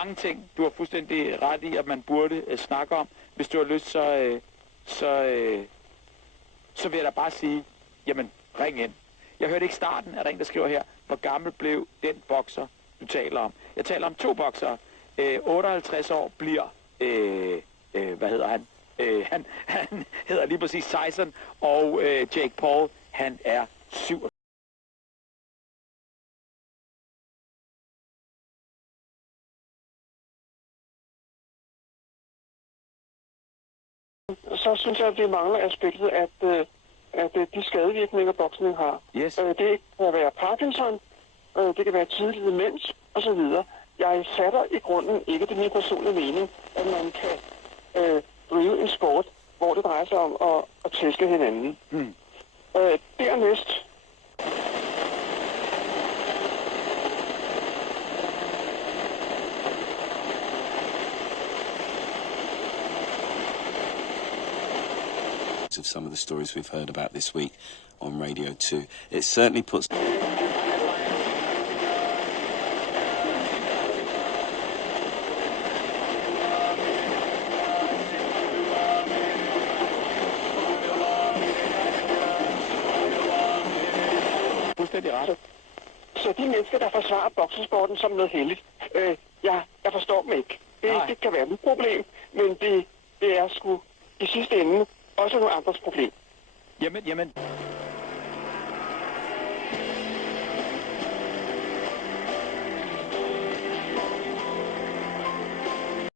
mange ting, du har fuldstændig ret i, at man burde snakke om. Hvis du har lyst, så vil jeg da bare sige, jamen, ring ind. Jeg hørte ikke starten af Ring, der skriver her, hvor gammel blev den bokser, du taler om. Jeg taler om 2 boksere. 58 år bliver, hvad hedder han? Han hedder lige præcis Tyson, og Jake Paul, han er 7. Så synes jeg, at det mangler aspektet, at de skadevirkninger, boksning har. Yes. Det kan være Parkinson, det kan være tidlig demens osv. Jeg fatter i grunden ikke, det er min personlige mening, at man kan drive en sport, hvor det drejer sig om at tæske hinanden. Dernæst of some of the stories we've heard about this week on Radio 2. It certainly puts... Så de mennesker, der forsvarer boksesporten som noget heldigt, jeg forstår dem ikke. Det kan være mit problem, men det er sgu i sidste ende også nogle andres problem. Jamen.